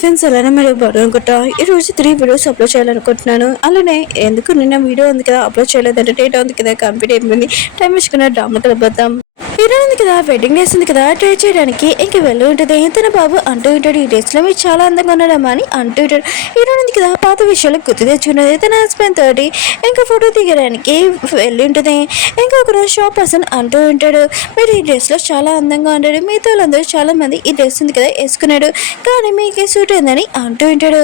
Friends అలానే మీరు అనుకుంటా ఈరోజు 3 వీడియోస్ అప్లోడ్ చేయాలనుకుంటున్నాను. అలానే ఎందుకు నిన్న వీడియో ఉంది కదా అప్లోడ్ చేయలేదంటే డేట్ ఉంది కదా కంప్లీట్ అయిపోయింది. టైం వేసుకున్న డ్రామా కలబద్దాం. హీరో ఉంది కదా వెడ్డింగ్ డేస్ ఉంది కదా ట్రై చేయడానికి ఇంక వెళ్ళి ఉంటుంది. తన బాబు అంటూ ఉంటాడు ఈ డేస్ లో మీరు చాలా అందంగా ఉన్నాడమ్మా అని అంటూ ఉంటాడు. హీరో ఉంది కదా పాత విషయాలు గుర్తు తెచ్చుకున్నది. తన హస్బెండ్ తోటి ఇంకా ఫోటో దిగడానికి వెళ్ళి ఉంటుంది. ఇంకొక షాప్ పర్సన్ అంటూ ఉంటాడు మీరు ఈ డ్రెస్ లో చాలా అందంగా ఉంటాడు, మిగతా వాళ్ళందరూ చాలా మంది ఈ డ్రెస్ ఉంది కదా వేసుకున్నాడు కానీ మీకే సూట్ అయిందని అంటూ ఉంటాడు.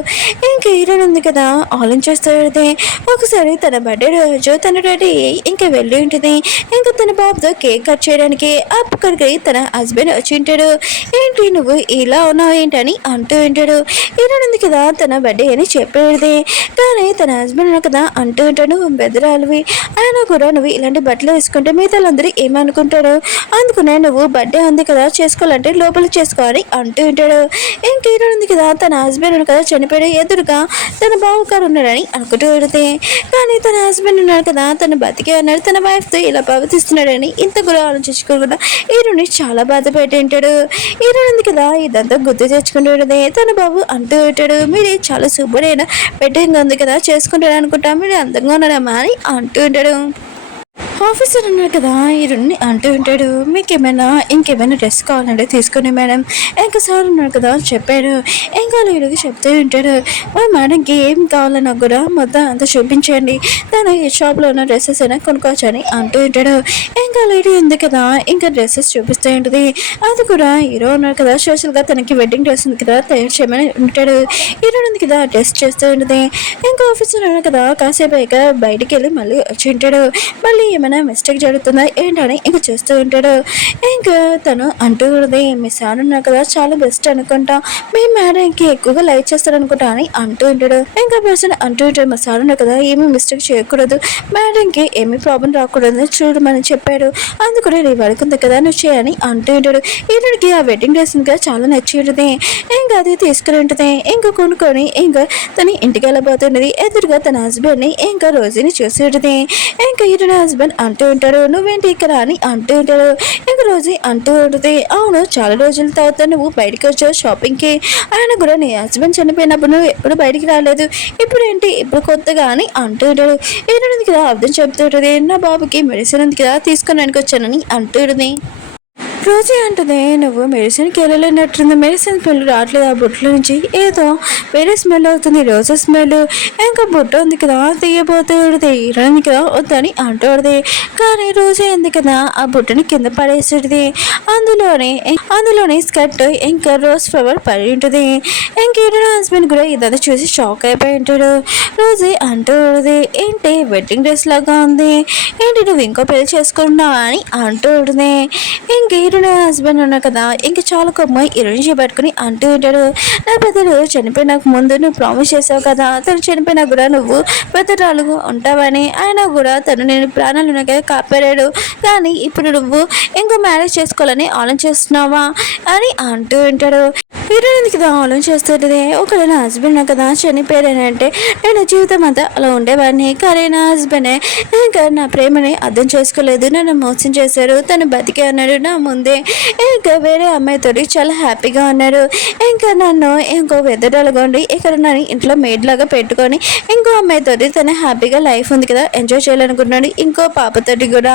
ఇంకా హీరో ఉంది కదా ఆలోచిస్తాడు. ఒకసారి తన బర్త్డే రోజు తన రెడీ ఇంకా వెళ్ళి ఉంటుంది. ఇంకా తన బాబుతో కేక్ కట్ చేయడానికి అక్కడికి తన హస్బెండ్ వచ్చి ఉంటాడు. ఏంటి నువ్వు ఇలా ఉన్నావు ఏంటని అంటూ ఉంటాడు. హీరో ఉంది కదా తన బర్త్డే అని చెప్పేది కానీ తన హస్బెండ్ కదా అంటూ ఉంటాడు నువ్వు బెదరాలివి, అయినా కూడా నువ్వు ఇలాంటి బట్టలు వేసుకుంటే మిగతాలందరూ ఏమనుకుంటాడు, అందుకునే నువ్వు బర్త్డే ఉంది కదా చేసుకోవాలంటే లోపల చేసుకోవాలి అంటూ ఉంటాడు. ఇంక హీరో ఉంది కదా తన హస్బెండ్ కదా చనిపోయాడు ఎదురుగా తన బావగారు ఉన్నాడని అనుకుంటూ ఉంటుంది. కానీ తన హస్బెండ్ ఉన్నాడు కదా తన బతికే అన్నాడు తన వైఫ్తో ఇలా ప్రవర్తిస్తున్నాడని ఇంత కూడా ఆలోచించుకోకుండా హీరోని చాలా బాధపడి ఉంటాడు. హీరో ఉంది కదా ఇదంతా గుర్తు తెచ్చుకుంటూ ఉంటుంది. తన బాబు అంటూ ఉంటాడు మీరు చాలా శుభ్రైన బెడ్డింగ్ ఉంది కదా చేసుకుంటాడు అనుకుంటా మీరు అందంగా ఉన్నాడమ్మా అని అంటూ ఉంటాడు. ఆఫీసర్ అన్నాడు కదా హీరోని అంటూ ఉంటాడు మీకేమైనా ఇంకేమైనా డ్రెస్ కావాలంటే తీసుకుని మేడం. ఇంకా సార్ ఉన్నాడు కదా చెప్పాడు. ఇంకా హీరోకి చెప్తూ ఉంటాడు మేడంకి ఏం కావాలన్నా కూడా మొత్తం అంతా చూపించండి, తను ఈ షాప్లో ఉన్న డ్రెస్సెస్ అయినా కొనుక్కోవచ్చు అని అంటూ ఉంటాడు. ఇంకా లేడీ ఉంది కదా ఇంకా డ్రెస్సెస్ చూపిస్తూ ఉంటుంది. అది కూడా హీరో ఉన్నాడు కదా సోషల్గా తనకి వెడ్డింగ్ డ్రెస్ ఉంది కదా తయారు చేయమని ఉంటాడు. హీరో ఉంది కదా డ్రెస్ చేస్తూ ఉంటుంది. ఇంకా ఆఫీసర్ ఉన్నాడు కదా కాసేపు ఇక బయటికి వెళ్ళి మళ్ళీ వచ్చి ఉంటాడు. మళ్ళీ ఏమైనా మిస్టేక్ జరుగుతుందా ఏంటని ఇంకా చూస్తూ ఉంటాడు. ఇంకా తను అంటూ ఉంటుంది మీ సార్ ఉన్నారు కదా చాలా బెస్ట్ అనుకుంటా, మీ మేడంకి ఎక్కువగా లైక్ చేస్తారు అనుకుంటా అని అంటూ ఉంటాడు. ఇంకా పర్సన్ అంటూ ఉంటాడు మా సార్ ఉన్నారు కదా ఏమీ మిస్టేక్ చేయకూడదు, మేడంకి ఏమీ ప్రాబ్లం రాకూడదు చూడమని చెప్పాడు, అందుకనే నీ వరకుంది కదా నువ్వు చేయని అంటూ ఉంటాడు. ఈయనకి ఆ వెడ్డింగ్ డ్రెస్ ఇంకా చాలా నచ్చి ఉంటుంది. ఇంకా అది తీసుకుని ఉంటుంది. ఇంకా కొనుక్కొని ఇంకా తన ఇంటికి వెళ్ళబోతున్నది. ఎదురుగా తన హస్బెండ్ ని ఇంకా రోజుని చూసి ఉంటుంది. ఇంకా ఈయన హస్బెండ్ అంటూ ఉంటాడు నువ్వేంటి ఇక్కడ అని అంటూ ఉంటాడు. ఇంక రోజు అంటూ ఉంటుంది అవును చాలా రోజుల తర్వాత నువ్వు బయటకు వచ్చావు షాపింగ్కి, ఆయన కూడా నీ హస్బెండ్ చనిపోయినప్పుడు నువ్వు ఎప్పుడు బయటికి రాలేదు, ఇప్పుడు ఏంటి ఇప్పుడు కొత్తగా అని అంటూ ఉంటాడు. ఏంటంటే కదా అర్థం చెప్తూ ఉంటుంది నా బాబుకి మెడిసిన్ ఉంది కదా తీసుకున్నానికి వచ్చానని అంటూ ఉంటుంది. రోజీ అంటుంది నువ్వు మెడిసిన్కి వెళ్ళలేనట్టుంది, మెడిసిన్ స్మెల్ రావట్లేదు ఆ బుట్టల నుంచి, ఏదో వేరే స్మెల్ అవుతుంది రోజు స్మెల్, ఇంకా బుట్ట ఉంది కదా తీయబోతుంది ఇరని కదా వద్దని కానీ రోజు ఉంది కదా ఆ బుట్టని కింద పడేసేది, అందులోనే స్కర్ట్ ఇంకా రోజ్ ఫ్లవర్ పడి ఉంటుంది. ఇంకా హస్బెండ్ కూడా ఇదంతా చూసి షాక్ అయిపోయి ఉంటాడు. రోజీ అంటూ ఏంటి వెడ్డింగ్ డ్రెస్ లాగా ఉంది, ఏంటి నువ్వు ఇంకో పెళ్లి చేసుకుంటున్నావా అని అంటూ ఉంటుంది. ఇంక హస్బెండ్ ఉన్నా కదా ఇంకా చాలా కొమ్మ ఇరుని చేపట్టుకుని అంటూ ఉంటాడు నా పెద్దలు చనిపోయిన ముందు నువ్వు ప్రామిస్ చేసావు కదా తను చనిపోయినా కూడా నువ్వు పెద్దరాలుగా ఉంటావని, ఆయన కూడా తను నేను ప్రాణాలు ఉన్నాక కాపాడాడు కానీ ఇప్పుడు నువ్వు ఇంకో మ్యారేజ్ చేసుకోవాలని ఆలోచిస్తున్నావా అని అంటూ ఉంటాడు. హీరోయిన్ కదా ఆలోచిస్తుంటుంది ఒకవేళ నా హస్బెండ్ కదా చనిపోయానంటే నేను జీవితం అంతా అలా ఉండేవాడిని, కానీ నా హస్బెండ్ ఇంకా నా ప్రేమని అర్థం చేసుకోలేదు, నన్ను మోసం చేశారు, తను బతికే అన్నాడు నా ముందే, ఇంకా వేరే అమ్మాయితో చాలా హ్యాపీగా ఉన్నారు, ఇంకా నన్ను ఇంకో వెదడాలుగా ఉండి ఇక్కడ నన్ను ఇంట్లో మేడ్ లాగా పెట్టుకొని ఇంకో అమ్మాయితో తను హ్యాపీగా లైఫ్ ఉంది కదా ఎంజాయ్ చేయాలనుకుంటున్నాడు, ఇంకో పాపతోటి కూడా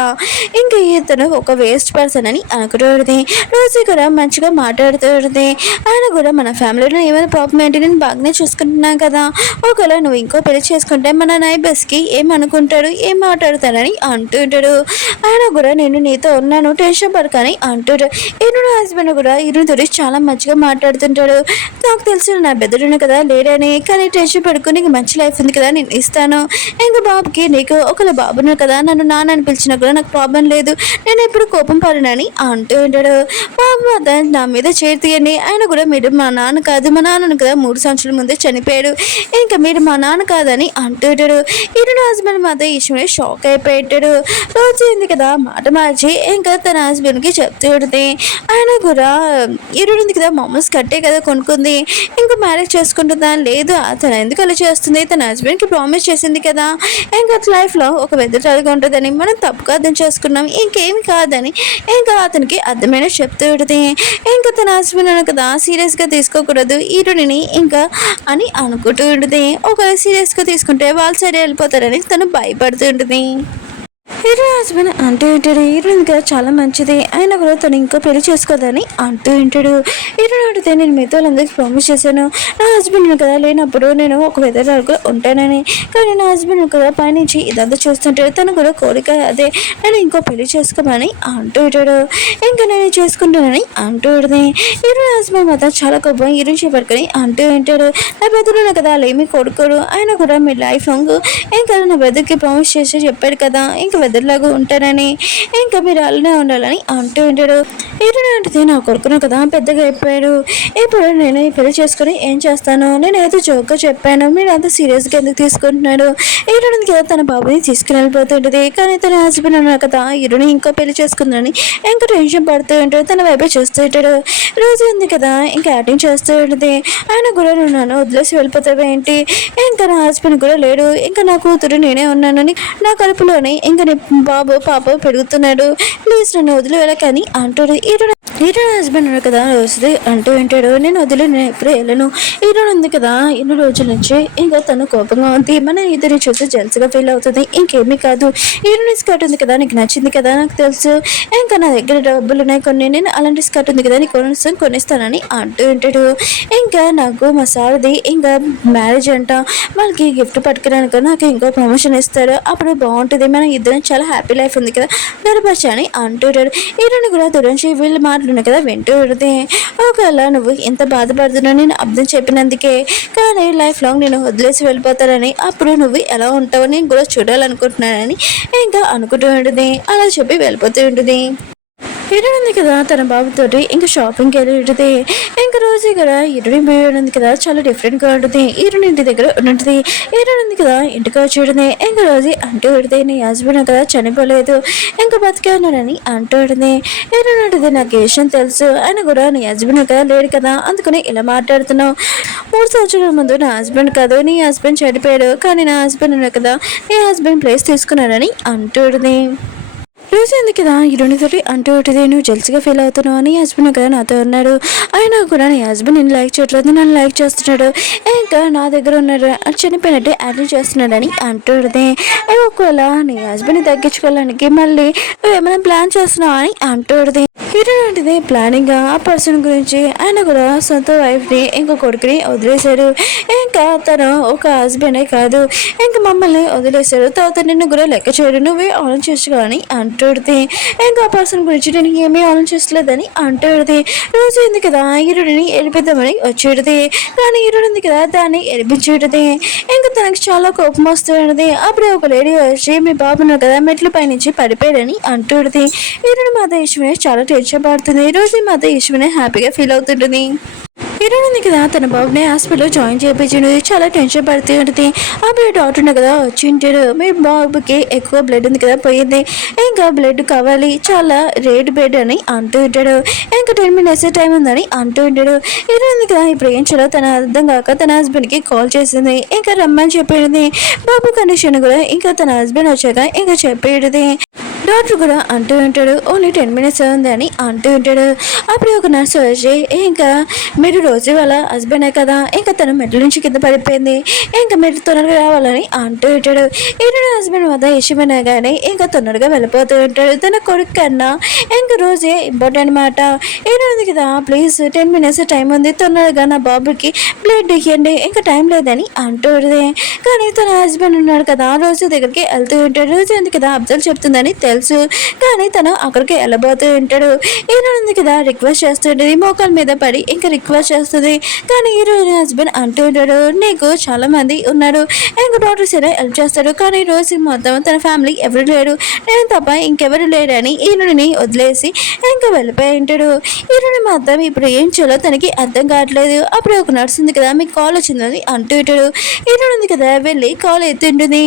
ఇంకా ఇతను ఒక వేస్ట్ పర్సన్ అని అనుకుంటుంది. రోజు కూడా మంచిగా మాట్లాడుతుంది, ఆయన కూడా మన ఫ్యామిలీలో ఏమైనా ప్రాబ్లం ఏంటి నేను బాగానే చూసుకుంటున్నాను కదా, ఒకవేళ నువ్వు ఇంకో పెళ్లి చేసుకుంటే మన నైబర్స్కి ఏమనుకుంటాడు ఏం మాట్లాడతానని అంటుంటాడు. ఆయన కూడా నేను నీతో ఉన్నాను టెన్షన్ పడకని అంటాడు. ఈయన హస్బెండ్ కూడా ఈయనతో చాలా మంచిగా మాట్లాడుతుంటాడు, నాకు తెలిసిన నా బెదరును కదా లేడని, కానీ టెన్షన్ పడుకుని నీకు మంచి లైఫ్ ఉంది కదా నేను ఇస్తాను, ఇంకా బాబుకి నీకు ఒకళ్ళ బాబును కదా నన్ను నాన్న అని పిలిచినా కూడా నాకు ప్రాబ్లం లేదు, నేను ఎప్పుడు కోపం పడనని అంటూ ఉంటాడు. బాబు అతను నా మీద చేతియండి, ఆయన కూడా మీరు మా నాన్న కాదు మా నాన్నను కదా 3 సంవత్సరాల ముందే చనిపోయాడు, ఇంకా మీరు మా నాన్న కాదని అంటుంటాడు. ఈయన హస్బెండ్ మాత్రం ఈ విషయంలో షాక్ అయిపోయాడు. రోజు ఉంది కదా మాట మార్చి ఇంకా తన హస్బెండ్కి చెప్తూ ఉంటుంది ఆయన కూడా ఈరుంది కదా మామూలు కట్టే కదా కొనుక్కుంది, ఇంకా మ్యారేజ్ చేసుకుంటుందా లేదు తను ఎందుకు అలా చేస్తుంది, తన హస్బెండ్కి ప్రామిస్ చేసింది కదా ఇంకా లైఫ్లో ఒక వెదటాలుగా ఉంటుందని మనం తప్పుగా అర్థం చేసుకున్నాం ఇంకేమి కాదని ఇంకా అతనికి అర్థమైన చెప్తూ ఉంటుంది. ఇంకా తన హస్బెండ్ కదా సీరియస్ సీరియస్గా తీసుకోకూడదు హీరోని ఇంకా అని అనుకుంటూ ఉంటుంది. ఒకవేళ సీరియస్గా తీసుకుంటే వాళ్ళు సరే వెళ్ళిపోతారని తను భయపడుతూ ఉంటుంది. హీరో హస్బెండ్ అంటూ ఉంటాడు హీరోయిన్ కదా చాలా మంచిది అయినా కూడా తను ఇంకో పెళ్లి చేసుకోదని అంటూ ఉంటాడు. హీరోయిన్ అడిగితే నేను మీతో వాళ్ళందరికీ ప్రామిస్ చేశాను నా హస్బెండ్ కదా లేనప్పుడు నేను ఒక వెదర్ ఉంటానని, కానీ నా హస్బెండ్ కదా పైనుంచి ఇదంతా చూస్తుంటాడు తను కూడా కోరిక అదే నేను ఇంకో పెళ్లి చేసుకోమని అంటూ ఉంటాడు. ఇంకా నేను చేసుకుంటానని అంటూ ఉంటుంది. హీరోయిన్ హస్బెండ్ మాత్రం చాలా కోపం హీరోయిన్ చేపట్టుకొని అంటూ ఉంటాడు నా బెదరున్నా కదా వాళ్ళు ఏమీ కొడుకోరు అయినా కూడా మీ లైఫ్ లాంగ్ ఇంకా నా బెదర్కి ప్రామిస్ చేసి చెప్పాడు కదా ఇంకా వెదర్లాగా ఉంటానని ఇంకా మీరు అలానే ఉండాలని అంటూ ఉంటాడు. హీరోయిన్ అంటే నా కొడుకును కదా పెద్దగా అయిపోయాడు ఇప్పుడు నేను ఈ పెళ్లి చేసుకుని ఏం చేస్తాను నేను ఏదో జోక్గా చెప్పాను మీరు అంత సీరియస్గా ఎందుకు తీసుకుంటున్నాడు. హీరోయిన్ కదా తన బాబుని తీసుకుని వెళ్ళిపోతుంటుంది కానీ తన హస్బెండ్ అన్నారు కదా హీరోని ఇంకో పెళ్లి చేసుకుందని ఇంకా టెన్షన్ పడుతూ ఉంటాడు తన వైపే చూస్తూ ఉంటాడు. రోజు ఉంది కదా ఇంకా యాక్టింగ్ చేస్తూ ఉంటుంది ఆయన కూడా నువ్వు నన్ను వదిలేసి వెళ్ళిపోతావు ఏంటి ఇంకా నా హస్బెండ్ కూడా లేడు ఇంకా నా కూతురు నేనే ఉన్నానని నా కడుపులోనే ఇంకా బాబు పాప పెరుగుతున్నాడు ప్లీజ్ నన్ను వదిలి వెళ్ళకని అంటాడు. హీరో హస్బెండ్ అన్నాడు కదా రోజు అంటూ ఉంటాడు నేను వదిలి నేను ఎప్పుడు వెళ్ళను హీరోన్ ఉంది కదా ఎన్నో రోజుల నుంచి ఇంకా తను కోపంగా ఉంది మన ఇద్దరిని చూస్తే జెల్స్గా ఫీల్ అవుతుంది ఇంకేమీ కాదు హీరోయిన్ స్కర్ట్ ఉంది కదా నీకు నచ్చింది కదా నాకు తెలుసు ఇంకా నా దగ్గర డబ్బులు ఉన్నాయి కొన్ని నేను అలాంటి స్కర్ట్ ఉంది కదా నీకు కొనిస్తానని అంటూ ఉంటాడు. ఇంకా నాకు మా సార్ది ఇంకా మ్యారేజ్ అంట వాళ్ళకి గిఫ్ట్ పట్టుకురానుక నాకు ఇంకో ప్రమోషన్ ఇస్తాడు అప్పుడు బాగుంటుంది మనం ఇద్దరం చాలా హ్యాపీ లైఫ్ ఉంది కదా గడపచ్చు అని అంటుంటాడు. హీరోని కూడా దురంచి వీళ్ళు మాట్లాడున్నాయి కదా వింటూ ఉంటుంది. ఒకవేళ నువ్వు ఎంత బాధపడుతున్నావు నేను అర్థం చెప్పినందుకే కానీ లైఫ్ లాంగ్ నేను వదిలేసి వెళ్ళిపోతానని అప్పుడు నువ్వు ఎలా ఉంటావు నేను కూడా చూడాలనుకుంటున్నానని ఇంకా అనుకుంటూ ఉంటుంది. అలా చెప్పి వెళ్ళిపోతూ ఉంటుంది. హీరోయిన్ ఉంది కదా తన బాబుతోటి ఇంకా షాపింగ్కి వెళ్ళి ఉంటుంది. ఇంకా రోజు కదా హీరోయిన్ బిహేవియర్ ఉంది కదా చాలా డిఫరెంట్గా ఉంటుంది. హీరోయిన్ ఇంటి దగ్గర ఉంటుంది హీరోయిన్ ఉంది కదా ఇంటికి వచ్చి ఉంటుంది. ఇంకా రోజు అంటూ పెడితే నీ హస్బెండ్ కదా చనిపోలేదు ఇంకా బతికే ఉన్నాడని అంటూ ఉంటుంది. హీరోయిన్ ఉంటుంది నాకు ఏ విషయం తెలుసు ఆయన కూడా నీ హస్బెండ్ కదా లేడు కదా అందుకని ఇలా మాట్లాడుతున్నావు 3 సంవత్సరాల ముందు నా హస్బెండ్ కాదు నీ హస్బెండ్ చనిపోయాడు కానీ నా హస్బెండ్ ఉన్నా కదా నీ హస్బెండ్ ప్లేస్ తీసుకున్నాడని అంటూ ఉంటుంది. రోజు ఎందుకు కదా హీరోయిన్ తోటి అంటూ ఉంటుంది నువ్వు జెల్స్గా ఫీల్ అవుతున్నావు అని హస్బెండ్ కదా నాతో ఉన్నాడు అయినా కూడా నీ హస్బెండ్ నేను లైక్ చేయట్లేదు నన్ను లైక్ చేస్తున్నాడు ఇంకా నా దగ్గర ఉన్నాడు చనిపోయినట్టే యాక్టింగ్ చేస్తున్నాడని అంటూ ఉంటుంది. ఒకవేళ నీ హస్బెండ్ని తగ్గించుకోవడానికి మళ్ళీ నువ్వు ఏమైనా ప్లాన్ చేస్తున్నావు అని అంటూ ఉంటుంది. హీరోయిన్ అంటే ప్లానింగ్ ఆ పర్సన్ గురించి ఆయన కూడా సొంత వైఫ్ని ఇంకో కొడుకుని వదిలేశాడు ఇంకా తను ఒక హస్బెండే కాదు ఇంకా మమ్మల్ని వదిలేశాడు తర్వాత నిన్ను కూడా లెక్క చేయడు నువ్వే ఆలోచించుకోవాలని అంటుంది. ఇంకా పర్సన్ గురించి నేను ఏమీ ఆలోచించలేదని అంటుంది. రోజు ఉంది కదా హీరోని వెళ్ళిపోద్దామని వచ్చేది కానీ హీరోయిన్ ఉంది కదా దాన్ని ఎలిపించేది ఇంకా తనకి చాలా కోపం వస్తుంది. అప్పుడే ఒక లేడీ వచ్చి మీ బాబును కదా మెట్ల పైనుంచి పడిపోయాడని అంటుంది. హీరోయిన్ మాత ఈశ్వరి చాలా టెన్షన్ పడుతుంది. రోజు మాత ఈశ్వరి హ్యాపీగా ఫీల్ అవుతుంటుంది. హీరోయిన్ ఉంది కదా తన బాబుని హాస్పిటల్లో జాయిన్ చేయించింది చాలా టెన్షన్ పడుతూ ఉంటుంది. అప్పుడు డాక్టర్ ఉంది కదా వచ్చి ఉంటాడు మీ బాబుకి ఎక్కువ బ్లడ్ ఉంది కదా పోయింది ఇంకా బ్లడ్ కావాలి చాలా రేట్ బెడ్ అని అంటూ ఉంటాడు. ఇంకా 10 minutes టైం ఉందని అంటూ ఉంటాడు. హీరోయిన్ ఉంది కదా ఇప్పుడు ఏం చేయాలో తన అర్థం కాక తన హస్బెండ్కి కాల్ చేసింది ఇంకా రమ్మని చెప్పింది. బాబు కండిషన్ కూడా ఇంకా తన హస్బెండ్ వచ్చాక ఇంకా చెప్పేది. డాక్టర్ కూడా అంటూ ఉంటాడు ఓన్లీ 10 minutes ఉంది అని అంటూ ఉంటాడు. అప్పుడు ఒక నర్సు వచ్చి ఇంకా మీరు రోజు వాళ్ళ హస్బెండే కదా ఇంకా తన మెట్ల నుంచి కింద పడిపోయింది ఇంకా మీరు తొందరగా రావాలని అంటూ ఉంటాడు. ఈరోజు హస్బెండ్ వద్ద ఇష్టమైనా కానీ ఇంకా తొందరగా వెళ్ళిపోతూ ఉంటాడు తన కొడుకు కన్నా ఇంకా రోజే ఇంపార్టెంట్ మాట. ఈరోజు కదా ప్లీజ్ 10 minutes టైం ఉంది తొందరగా నా బాబుకి బ్లడ్ ఇవ్వండి ఇంకా టైం లేదని అంటూ ఉంటుంది. కానీ తన హస్బెండ్ ఉన్నాడు కదా రోజు దగ్గరికి వెళ్తూ ఉంటాడు. రోజు ఎందుకు కదా అబ్జర్వ్ చెప్తుందని తెలుసు కానీ తను అక్కడికి వెళ్ళబోతూ ఉంటాడు. ఈరోజు కదా రిక్వెస్ట్ చేస్తుంటది మోకాల మీద పడి ఇంకా రిక్వెస్ట్ చేస్తుంది కానీ ఈరోజు హస్బెండ్ అంటూ ఉంటాడు నీకు చాలా మంది ఉన్నారు ఇంకా డాక్టర్స్ అయినా హెల్ప్ చేస్తాడు కానీ రోజు మొత్తం తన ఫ్యామిలీ ఎవరు లేరు నేను తప్ప ఇంకెవరు లేరని ఈరుడిని వదిలేసి ఇంకా వెళ్ళిపోయి ఉంటాడు. ఈరుడి మాత్రం ఇప్పుడు ఏం చేయాలో తనకి అర్థం కావట్లేదు. అప్పుడు ఒక నర్స్ ఉంది కదా మీకు కాల్ వచ్చిందని అంటూ ఉంటాడు. ఈరుడు ఉంది కదా వెళ్ళి కాల్ ఎత్తుంటుంది.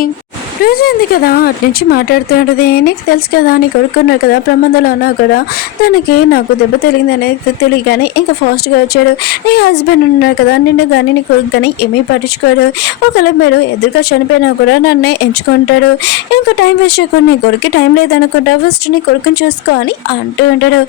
రోజు ఉంది కదా అటు నుంచి మాట్లాడుతూ ఉంటుంది. నీకు తెలుసు కదా నీ కొడుకున్నాడు కదా ప్రమాదంలో ఉన్నా కూడా దానికి నాకు దెబ్బ తెలిగింది అనేది తెలియగానే ఇంకా ఫాస్ట్గా వచ్చాడు. నీ హస్బెండ్ ఉన్నాడు కదా నిన్ను కానీ నీ కొడుకు కానీ ఏమీ పట్టించుకోడు. ఒకవేళ మీరు ఎదురుగా చనిపోయినా కూడా నన్నే ఎంచుకుంటాడు. ఇంకా టైం వేస్ట్ చేయకుండా నీ కొడుకు టైం లేదనుకుంటా ఫస్ట్ నీ కొడుకుని చూసుకో అని అంటూ ఉంటాడు.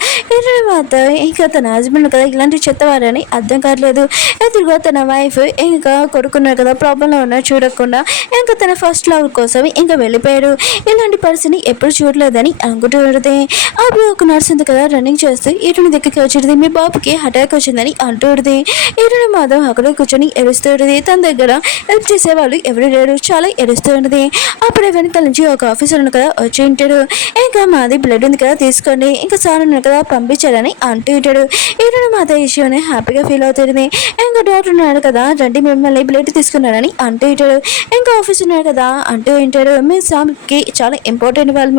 తర్వాత ఇంకా తన హస్బెండ్ కదా ఇలాంటి చెత్తవారని అర్థం కావట్లేదు. ఎదురుగా తన వైఫ్ ఇంకా కొడుకున్నారు కదా ప్రాబ్లంలో ఉన్నా చూడకుండా ఇంకా తన ఫస్ట్ లవ్ కోసం ఇంకా వెళ్ళిపోయాడు. ఇలాంటి పరిస్థితిని ఎప్పుడు చూడలేదని అనుకుంటూ ఉంటుంది. అప్పుడు ఒక నర్స్ ఉంది కదా రన్నింగ్ చేస్తూ ఇటుని దగ్గరికి వచ్చింది. మీ బాబుకి అటాక్ వచ్చిందని అంటూ ఉంటుంది. ఇటుని మాధవ్ అక్కడ కూర్చొని ఎరుస్తూ ఉంటుంది. తన దగ్గర హెల్ప్ చేసే వాళ్ళు ఎవరు లేరు, చాలా ఎరుస్తూ ఉంటుంది. అప్పుడే వెనకాల నుంచి ఒక ఆఫీసర్ ఉంది కదా వచ్చి ఉంటాడు. ఇంకా మాది బ్లడ్ ఉంది కదా తీసుకోండి ఇంకా సార్ ఉన్నారు కదా పంపించాలని అంటూ ఉంటాడు. ఇటుని మాధవ్ ఇష్యూని హ్యాపీగా ఫీల్ అవుతుంది. ఇంకా డాక్టర్ ఉన్నాడు కదా రండి మిమ్మల్ని బ్లడ్ తీసుకున్నారని అంటూ ఉంటాడు. ఇంకా ఆఫీస్ ఉన్నాడు కదా అంటూ ఉంటాడు. మీ సామ్కి చాలా ఇంపార్టెంట్ వాళ్ళు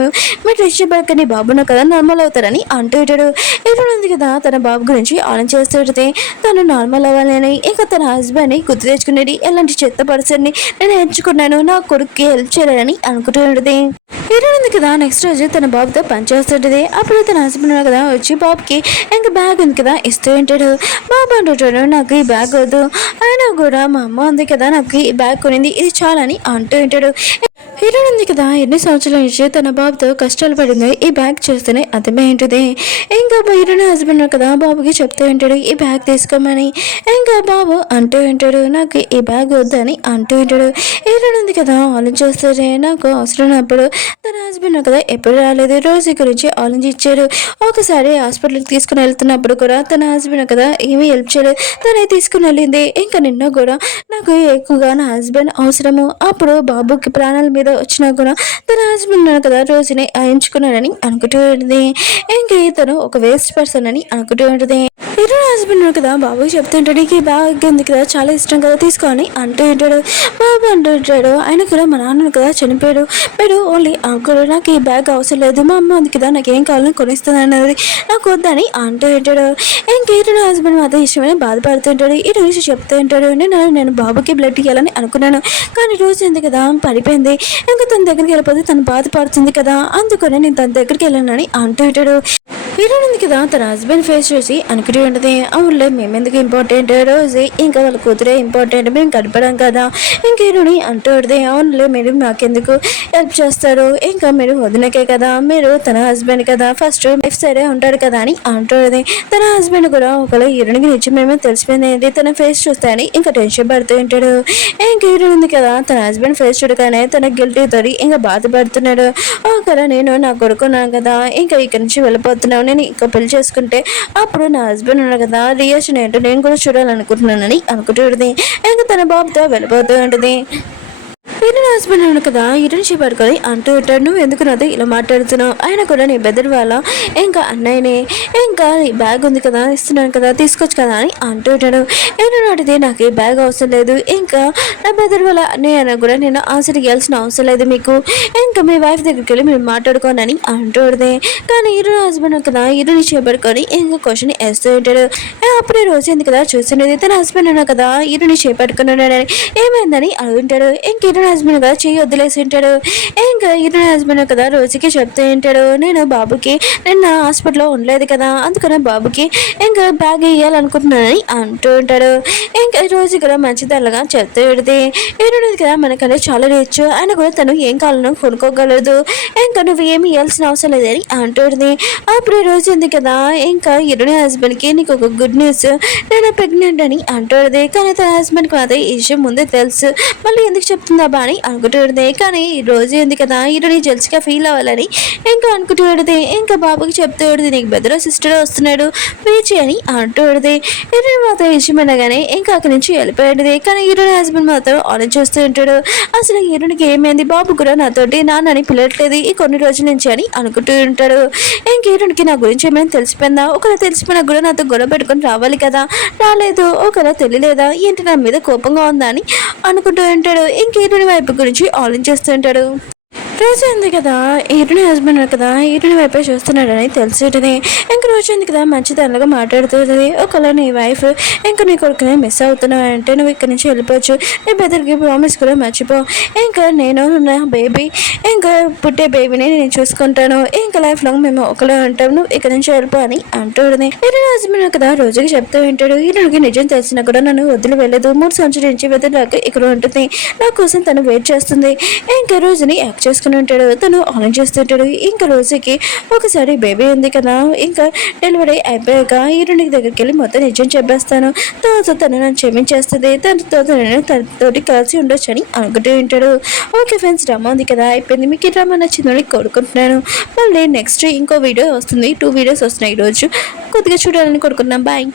మీరు టెస్ట్ చేయబడకని బాబున్న కదా నార్మల్ అవుతారని అంటూ ఉంటాడు. ఇటు ఉంది కదా తన బాబు గురించి ఆలోచన చేస్తుంటే తను నార్మల్ అవ్వాలని ఇంకా తన హస్బెండ్ని గుర్తు తెచ్చుకునేది ఎలాంటి చెత్త పర్సన్ని నేను ఎంచుకున్నాను నా కొడుక్కి హెల్ప్ చేయాలని అనుకుంటూ ఉంటుంది. ఇటు ఉంది కదా నెక్స్ట్ రోజు తన బాబుతో పనిచేస్తుంటది. అప్పుడు తన హస్బెండ్ కదా వచ్చి బాబుకి ఇంకా బ్యాగ్ ఉంది కదా ఇస్తూ ఉంటాడు. బాబు అంటుంటాడు నాకు ఈ బ్యాగ్ వద్దు అయినా కూడా మా అమ్మ ఉంది కదా నాకు ఈ బ్యాగ్ కొనింది ఇది చాలని అంటూ ఉంటాడు. హీరోయిన్ ఉంది కదా ఎన్ని సంవత్సరాల నుంచి తన బాబుతో కష్టాలు పడిందో ఈ బ్యాగ్ చూస్తేనే అర్థమే ఉంటుంది. ఇంకా హీరోయిన్ హస్బెండ్ కదా బాబుకి చెప్తూ ఉంటాడు ఈ బ్యాగ్ తీసుకోమని. ఇంకా బాబు అంటూ ఉంటాడు నాకు ఈ బ్యాగ్ వద్దని అంటూ ఉంటాడు. హీరోయిన్ ఉంది కదా ఆలోచిస్తే నాకు అవసరం ఉన్నప్పుడు తన హస్బెండ్ కదా ఎప్పుడు రాలేదు రోజు గురించి ఆలోచించారు. ఒకసారి హాస్పిటల్కి తీసుకుని వెళ్తున్నప్పుడు కూడా తన హస్బెండ్ కదా ఏమీ హెల్ప్ చేయలేదు తనే తీసుకుని వెళ్ళింది. ఇంకా నిన్న కూడా నాకు ఎక్కువగా నా హస్బెండ్ అవసరము అప్పుడు బాబుకి ప్రాణాల మీద వచ్చినా కూడా తన హస్బెండ్ కదా రోజుని ఎంచుకున్నాడని అనుకుంటూ ఉంటుంది. ఇంకా ఇతను ఒక వేస్ట్ పర్సన్ అని అనుకుంటూ ఉంటుంది. ఇతను హస్బెండ్ కదా బాబుకి చెప్తుంటాడు ఈ బ్యాగ్ ఉంది కదా చాలా ఇష్టం కదా తీసుకొని అంటూ ఉంటాడు. బాబు అంటూ ఉంటాడు ఆయన కూడా మా నాన్న కదా చనిపోయాడు మీరు ఓన్లీ అంకుల్ నాకు ఈ బ్యాగ్ అవసరం లేదు మా అమ్మ ఉంది కదా నాకు ఏం కావాలని కొనిస్తుంది అన్నది నాకు వద్దని అంటూ ఉంటాడు. ఇంకా ఇతను హస్బెండ్ మాత్రం ఇష్టమని బాధపడుతుంటాడు. ఈ రోజు చెప్తూ ఉంటాడు నేను బాబుకి బ్లడ్ ఇవ్వాలని అనుకున్నాను కానీ రోజు ఉంది కదా పడిపోయింది ఇంకా తన దగ్గరికి వెళ్ళిపోతే తను బాధపడుతుంది కదా అందుకని నేను తన దగ్గరికి వెళ్ళానని అంటూ ఉంటాడు. హీరోయిన్ ఉంది కదా తన హస్బెండ్ ఫేస్ చూసి అనుకుంటూ ఉంటుంది అవునులే మేమెందుకు ఇంపార్టెంట్ రోజు ఇంకా వాళ్ళ కూతురే ఇంపార్టెంట్ మేము గడపడం కదా ఇంక హీరోని అంటూ ఉంటుంది అవునులే మీరు మాకెందుకు హెల్ప్ చేస్తారు ఇంకా మీరు వదినకే కదా మీరు తన హస్బెండ్ కదా ఫస్ట్ లైఫ్ సైడే ఉంటాడు కదా అని అంటుంది. తన హస్బెండ్ కూడా ఒకవేళ హీరోయిన్కి నిజమేమో తెలిసిపోయింది ఏంటి తన ఫేస్ చూస్తాయని ఇంకా టెన్షన్ పడుతూ ఉంటాడు. ఇంకా హీరోయిన్ ఉంది కదా తన హస్బెండ్ ఫేస్ చూడగానే తన గిల్టీ తోడి ఇంకా బాధపడుతున్నాడు. ఒకవేళ నేను నా కొడుకున్నాను కదా ఇంకా ఇక్కడి నుంచి వెళ్ళిపోతున్నాను నేను ఇంకా పెళ్లి చేసుకుంటే అప్పుడు నా హస్బెండ్ ఉన్నాడు కదా రియాక్షన్ ఏంటో నేను కూడా చూడాలనుకుంటున్నానని అనుకుంటూ ఉంటుంది. ఇంకా తన బాబుతో వెళ్ళిపోతూ ఉంటుంది. హీరోయిన్ హస్బెండ్ అన్నాడు కదా హీరోయిన్ పడుకొని అంటూ ఉంటాడు నువ్వు ఎందుకు నాతో ఇలా మాట్లాడుతున్నావు ఆయన కూడా నీ బెదర్ వాళ్ళ ఇంకా అన్నయ్యనే ఇంకా ఈ బ్యాగ్ ఉంది కదా ఇస్తున్నాను కదా తీసుకోవచ్చు కదా అని అంటూ ఉంటాడు. నేను అడిగితే నాకు ఈ బ్యాగ్ అవసరం లేదు ఇంకా నా బెదర్ వాళ్ళ అన్నయ్య అయినా కూడా నేను ఆన్సర్ ఇవ్వాల్సిన అవసరం లేదు మీకు ఇంకా మీ వైఫ్ దగ్గరికి వెళ్ళి మీరు మాట్లాడుకోండి అని అంటూ ఉంటుంది. కానీ హీరోయిన్ హస్బెండ్ కదా హీరోని చేపడుకొని ఇంకా క్వశ్చన్ వేస్తూ ఉంటాడు. అప్పుడే రోజు ఎందుకు కదా చూస్తుండేది తన హస్బెండ్ ఉన్నా కదా హీరోని చేపట్టుకున్నాడని ఏమైందని అడుగుంటాడు. ఇంక హీరోయిన్ హస్బెండ్ కదా చెయ్యి వదిలేసి ఉంటాడు. ఇంకా హీరోయిన్ హస్బెండ్ కదా రోజుకి చెప్తూ ఉంటాడు నేను బాబుకి నిన్న హాస్పిటల్లో ఉండలేదు కదా అందుకనే బాబుకి ఇంకా బ్యాగ్ ఇవ్వాలనుకుంటున్నానని అంటూ ఉంటాడు. ఇంకా రోజు కూడా మంచిదల్లగా చెప్తూ పెడితే హీరోయిన్ కదా మనకన్నా చాలా రిచ్ ఆయన కూడా తను ఏం కావాలనో కొనుక్కోగలదు ఇంకా నువ్వు ఏమి ఇవ్వాల్సిన అవసరం లేదని అంటుంది. అప్పుడు రోజు ఉంది కదా ఇంకా హీరోయిన్ హస్బెండ్కి నీకు ఒక గుడ్ న్యూస్ నేను ప్రెగ్నెంట్ అని అంటుంది. కానీ తన హస్బెండ్కి మాత్రం ఈ విషయం ముందే తెలుసు మళ్ళీ ఎందుకు చెప్తుందా బా అని అనుకుంటుంది. కానీ ఈ రోజు ఉంది కదా హీరోని జెల్స్గా ఫీల్ అవ్వాలని ఇంకా అనుకుంటూ ఇంకా బాబుకి చెప్తూ నీకు బెదరో సిస్టర్ వస్తున్నాడు పీచి అని అంటూ హీరోయిన్ మాత్రం విషయం అనగానే ఇంకా అక్కడి నుంచి వెళ్ళిపోయాడు. కానీ హీరోయిన్ హస్బెండ్ మాత్రం ఆలోచిస్తూ ఉంటాడు అసలు హీరోయిన్కి ఏమైంది బాబు కూడా నాతోటి నాన్నని పిలవట్లేదు ఈ కొన్ని రోజుల నుంచి అని అనుకుంటూ ఉంటాడు. ఇంక హీరోయిన్కి నా గురించి ఏమైనా తెలిసిపోయిందా ఒకవేళ తెలిసిపోయినా కూడా నాతో గొడవ పెట్టుకొని రావాలి కదా రాలేదు ఒకవేళ తెలియలేదా ఏంటి నా మీద కోపంగా ఉందా అని అనుకుంటూ ఉంటాడు. ఇంక హీరోయిన్ వైపు గురించి ఆలోచిస్తూ ఉంటాడు. రోజు ఉంది కదా హీరోని హస్బెండ్ కదా హీరోని వైపే చూస్తున్నాడని తెలిసేటది. ఇంక రోజు ఉంది కదా మంచిదనగా మాట్లాడుతుంది. ఒకవేళ నీ వైఫ్ ఇంకా నీ కొడుకుని మిస్ అవుతున్నావు అంటే నువ్వు ఇక్కడి నుంచి వెళ్ళిపోవచ్చు. నీ బెదర్కి ప్రామిస్ కూడా మర్చిపో. ఇంకా నేను నా బేబీ ఇంకా పుట్టే బేబీని నేను చూసుకుంటాను. ఇంకా లైఫ్ లాంగ్ మేము ఒకలా ఉంటాం. నువ్వు ఇక్కడ నుంచి వెళ్ళిపో అని అంటుంది. హీరో హస్బెండ్ కదా రోజుకి చెప్తూ వింటాడు. హీరోకి నిజం తెలిసినా కూడా నన్ను వదిలి వెళ్ళదు. 3 సంవత్సరాల నుంచి వెదర్లాగా ఇక్కడ ఉంటుంది. నా కోసం తను వెయిట్ చేస్తుంది. ఇంకా రోజుని యాక్ట్ చేసుకుని ఉంటాడు. తను ఆలోచిస్తుంటాడు. ఇంకా రోజుకి ఒకసారి బేబీ ఉంది కదా ఇంకా డెలివరీ అయిపోయాక హీరోనికి దగ్గరికి వెళ్ళి మొత్తం నిజం చెప్పేస్తాను. తర్వాత తను నన్ను క్షమించేస్తుంది. తనతోటి కలిసి ఉండొచ్చు అని అనుకుంటూ ఉంటాడు. ఓకే ఫ్రెండ్స్, డ్రామా ఉంది కదా అయిపోయింది. మీకు ఈ డ్రామా నచ్చిందని కోరుకుంటున్నాను. మళ్ళీ నెక్స్ట్ ఇంకో వీడియో వస్తుంది. 2 వీడియోస్ వస్తున్నాయి ఈరోజు. కొద్దిగా చూడాలని కోరుకుంటున్నాం. బాయ్.